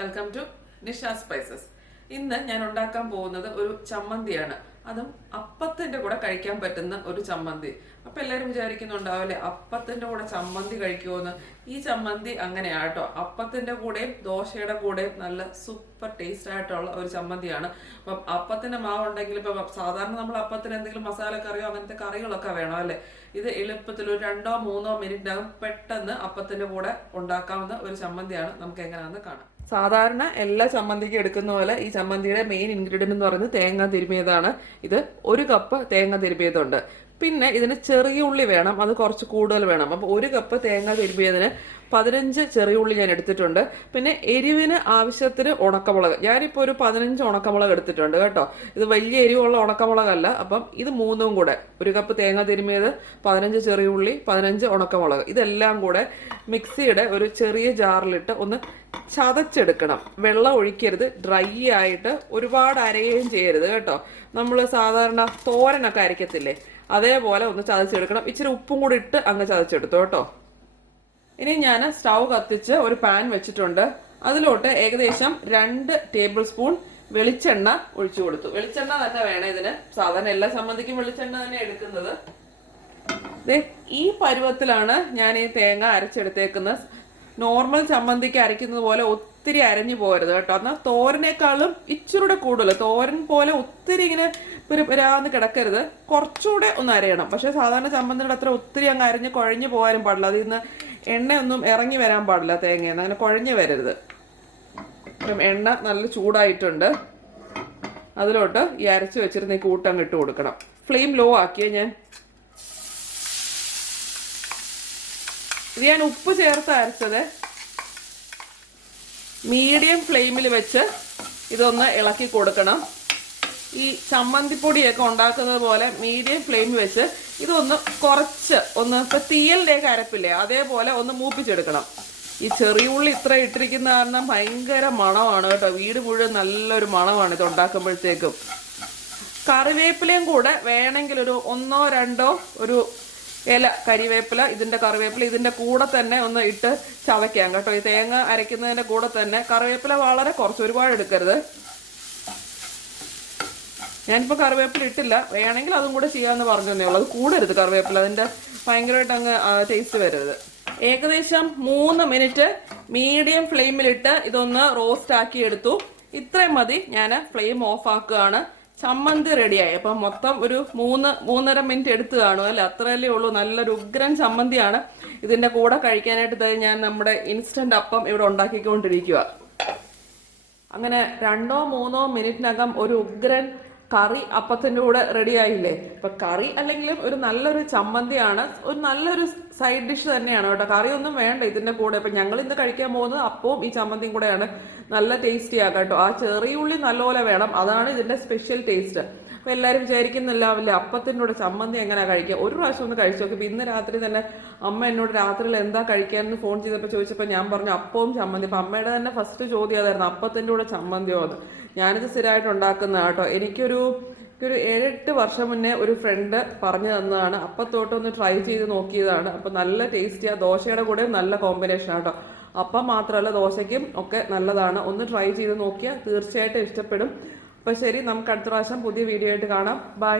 Welcome to Nisha spices. ഇന്ന് ഞാൻ ഉണ്ടാക്കാൻ പോകുന്നത് ഒരു ചമ്മന്തിയാണ്. അതും അപ്പത്തിന്റെ കൂടെ കഴിക്കാൻ പറ്റുന്ന ഒരു ചമ്മന്തി. അപ്പൊ എല്ലാരും വിചാരിക്കുന്നുണ്ടാവില്ലേ അപ്പത്തിന്റെ കൂടെ ചമ്മന്തി കഴിക്കുമെന്ന്. ഈ ചമ്മന്തി അങ്ങനെയാട്ടോ, അപ്പത്തിന്റെ കൂടെയും ദോശയുടെ കൂടെയും നല്ല സൂപ്പർ ടേസ്റ്റ് ആയിട്ടുള്ള ഒരു ചമ്മന്തിയാണ്. അപ്പം അപ്പത്തിന്റെ മാവ് ഉണ്ടെങ്കിൽ ഇപ്പൊ സാധാരണ നമ്മൾ അപ്പത്തിന് എന്തെങ്കിലും മസാല കറിയോ അങ്ങനത്തെ കറികളൊക്കെ വേണം അല്ലെ. ഇത് എളുപ്പത്തിൽ ഒരു 2-3 മിനിറ്റിനകം പെട്ടെന്ന് അപ്പത്തിന്റെ കൂടെ ഉണ്ടാക്കാവുന്ന ഒരു ചമ്മന്തിയാണ്. നമുക്ക് എങ്ങനെയാണെന്ന് കാണാം. സാധാരണ എല്ലാ ചമ്മന്തിക്കും എടുക്കുന്ന പോലെ ഈ ചമ്മന്തിയുടെ മെയിൻ ഇൻഗ്രീഡിയന്റ് എന്ന് പറയുന്നത് തേങ്ങ തിരുമിയതാണ്. ഇത് 1 കപ്പ് തേങ്ങ തിരുമിയതുണ്ട്. പിന്നെ ഇതിന് ചെറിയ ഉള്ളി വേണം, അത് കുറച്ച് കൂടുതൽ വേണം. അപ്പൊ 1 കപ്പ് തേങ്ങ തിരുമിയതിന് 15 ചെറിയ ഉള്ളി ഞാൻ എടുത്തിട്ടുണ്ട്. പിന്നെ എരിവിന് ആവശ്യത്തിന് ഉണക്കമുളക്, ഞാനിപ്പോൾ ഒരു 15 ഉണക്കമുളക് എടുത്തിട്ടുണ്ട് കേട്ടോ. ഇത് വലിയ എരിവുള്ള ഉണക്കമുളകല്ല. അപ്പം ഇത് 3ഉം കൂടെ, 1 കപ്പ് തേങ്ങ തിരുമിയത്, 15 ചെറിയ ഉള്ളി, 15 ഉണക്കമുളക്, ഇതെല്ലാം കൂടെ മിക്സിയുടെ ഒരു ചെറിയ ജാറിലിട്ട് ഒന്ന് ചതച്ചെടുക്കണം. വെള്ളം ഒഴിക്കരുത്, ഡ്രൈ ആയിട്ട് ഒരുപാട് അരയുകയും ചെയ്യരുത് കേട്ടോ. നമ്മൾ സാധാരണ തോരനൊക്കെ അരയ്ക്കത്തില്ലേ, അതേപോലെ ഒന്ന് ചതച്ചെടുക്കണം. ഇച്ചിരി ഉപ്പും കൂടി ഇട്ട് അങ്ങ് ചതച്ചെടുത്തു കേട്ടോ. ഇനി ഞാൻ സ്റ്റൗ കത്തിച്ച് ഒരു പാൻ വെച്ചിട്ടുണ്ട്. അതിലോട്ട് ഏകദേശം 2 ടേബിൾ സ്പൂൺ വെളിച്ചെണ്ണ ഒഴിച്ചു കൊടുത്തു. വെളിച്ചെണ്ണ തന്നെ വേണം ഇതിന്. സാധാരണ എല്ലാ ചമ്മന്തിക്കും വെളിച്ചെണ്ണ തന്നെ എടുക്കുന്നത്. ഈ പരുവത്തിലാണ് ഞാൻ ഈ തേങ്ങ അരച്ചെടുത്തേക്കുന്നത്. നോർമൽ ചമ്മന്തിക്ക് അരയ്ക്കുന്നത് പോലെ ഒത്തിരി അരഞ്ഞു പോരുത് കേട്ടോ. എന്നാൽ തോരനേക്കാളും ഇച്ചിരൂടെ കൂടുതൽ, തോരൻ പോലെ ഒത്തിരി ഇങ്ങനെ പെരാന്ന് കിടക്കരുത്, കുറച്ചുകൂടെ ഒന്ന് അരയണം. പക്ഷെ സാധാരണ ചമ്മന്തിയുടെ അത്ര ഒത്തിരി അങ്ങ് അരഞ്ഞ് കുഴഞ്ഞു പോകാനും പാടില്ല. അതിൽ നിന്ന് എണ്ണയൊന്നും ഇറങ്ങി വരാൻ പാടില്ല തേങ്ങയെന്ന്, അങ്ങനെ കുഴഞ്ഞു വരരുത്. അപ്പം എണ്ണ നല്ല ചൂടായിട്ടുണ്ട്. അതിലോട്ട് ഈ അരച്ച് വെച്ചിരുന്ന ഈ കൂട്ടങ്ങ് ഇട്ട് കൊടുക്കണം. ഫ്ലെയിം ലോ ആക്കിയേ ഞാൻ. ഇത് ഞാൻ ഉപ്പ് ചേർത്ത് അരച്ചത്. മീഡിയം ഫ്ലെയിമിൽ വെച്ച് ഇതൊന്ന് ഇളക്കി കൊടുക്കണം. ഈ ചമ്മന്തിപ്പൊടിയൊക്കെ ഉണ്ടാക്കുന്നത് പോലെ മീഡിയം ഫ്ലെയിമിൽ വെച്ച് ഇതൊന്ന് കുറച്ച് ഇപ്പൊ തീയലിൻ്റെയൊക്കെ അരപ്പില്ലേ, അതേപോലെ ഒന്ന് മൂപ്പിച്ചെടുക്കണം. ഈ ചെറിയ ഉള്ളി ഇത്ര ഇട്ടിരിക്കുന്ന കാരണം ഭയങ്കര മണമാണ് കേട്ടോ. വീട് മുഴുവൻ നല്ലൊരു മണമാണ് ഇത് ഉണ്ടാക്കുമ്പോഴത്തേക്കും. കറിവേപ്പിലയും കൂടെ വേണമെങ്കിൽ ഒരു 1-2 ഒരു ഇല കരിവേപ്പില, ഇതിന്റെ കറിവേപ്പില ഇതിന്റെ കൂടെ തന്നെ ഒന്ന് ഇട്ട് ചവയ്ക്കാം കേട്ടോ. ഈ തേങ്ങ അരയ്ക്കുന്നതിന്റെ കൂടെ തന്നെ കറിവേപ്പില വളരെ കുറച്ച്, ഒരുപാട് എടുക്കരുത്. ഞാനിപ്പോൾ കറിവേപ്പില ഇട്ടില്ല, വേണമെങ്കിൽ അതും കൂടെ ചെയ്യാമെന്ന് പറഞ്ഞതേ ഉള്ളൂ. അത് കൂടരുത് കറിവേപ്പില, അതിന്റെ ഭയങ്കരമായിട്ട് അങ്ങ് ടേസ്റ്റ് വരരുത്. ഏകദേശം 3 മിനിറ്റ് മീഡിയം ഫ്ലെയിമിലിട്ട് ഇതൊന്ന് റോസ്റ്റ് ആക്കി എടുത്തു. ഇത്രയും മതി. ഞാൻ ഫ്ലെയിം ഓഫ് ആക്കുകയാണ്. ചമ്മന്തി റെഡിയായി. അപ്പം മൊത്തം ഒരു 3-3.5 മിനിറ്റ് എടുത്തു കാണും അല്ലെ, അത്രയല്ലേ ഉള്ളൂ. നല്ലൊരു ഉഗ്രൻ ചമ്മന്തിയാണ്. ഇതിന്റെ കൂടെ കഴിക്കാനായിട്ട് ഞാൻ നമ്മുടെ ഇൻസ്റ്റന്റ് അപ്പം ഇവിടെ ഉണ്ടാക്കിക്കൊണ്ടിരിക്കുക. അങ്ങനെ 2-3 മിനിറ്റിനകം ഒരു ഉഗ്രൻ കറി അപ്പത്തിന്റെ കൂടെ റെഡി ആയില്ലേ. ഇപ്പൊ കറി അല്ലെങ്കിലും ഒരു നല്ലൊരു ചമ്മന്തിയാണ്, ഒരു നല്ലൊരു സൈഡ് ഡിഷ് തന്നെയാണ് കേട്ടോ. കറിയൊന്നും വേണ്ട ഇതിന്റെ കൂടെ. ഇപ്പൊ ഞങ്ങൾ ഇന്ന് കഴിക്കാൻ പോകുന്നത് അപ്പവും ഈ ചമ്മന്തിയും കൂടെയാണ്. നല്ല ടേസ്റ്റി ആക്കാം കേട്ടോ. ആ ചെറിയ ഉള്ളി നല്ലപോലെ വേണം, അതാണ് ഇതിന്റെ സ്പെഷ്യൽ ടേസ്റ്റ്. അപ്പൊ എല്ലാവരും വിചാരിക്കുന്നില്ലാവില്ലേ അപ്പത്തിന്റെ കൂടെ ചമ്മന്തി എങ്ങനെ കഴിക്കുക. ഒരു പ്രാവശ്യം ഒന്ന് കഴിച്ചു നോക്കി. ഇപ്പൊ ഇന്ന് രാത്രി തന്നെ അമ്മ എന്നോട് രാത്രിയിൽ എന്താ കഴിക്കാമെന്ന് ഫോൺ ചെയ്തപ്പോൾ ചോദിച്ചപ്പോൾ ഞാൻ പറഞ്ഞു അപ്പവും ചമ്മന്തി. അപ്പൊ അമ്മയുടെ തന്നെ ഫസ്റ്റ് ചോദ്യം അതായിരുന്നു, അപ്പത്തിന്റെ കൂടെ ചമ്മന്തിയോ എന്ന്. ഞാനിത് സ്ഥിരമായിട്ട് ഉണ്ടാക്കുന്ന കേട്ടോ. എനിക്കൊരു 7-8 വർഷം മുന്നേ ഒരു ഫ്രണ്ട് പറഞ്ഞു തന്നതാണ്. അപ്പത്തോട്ടൊന്ന് ട്രൈ ചെയ്ത് നോക്കിയതാണ്. അപ്പൊ നല്ല ടേസ്റ്റിയാ. ദോശയുടെ കൂടെ നല്ല കോമ്പിനേഷൻ ആട്ടോ. അപ്പം മാത്രമല്ല ദോശയ്ക്കും ഒക്കെ നല്ലതാണ്. ഒന്ന് ട്രൈ ചെയ്ത് നോക്കിയാൽ തീർച്ചയായിട്ടും ഇഷ്ടപ്പെടും. അപ്പൊ ശരി, നമുക്ക് അടുത്ത പ്രാവശ്യം പുതിയ വീഡിയോ ആയിട്ട് കാണാം. ബൈ.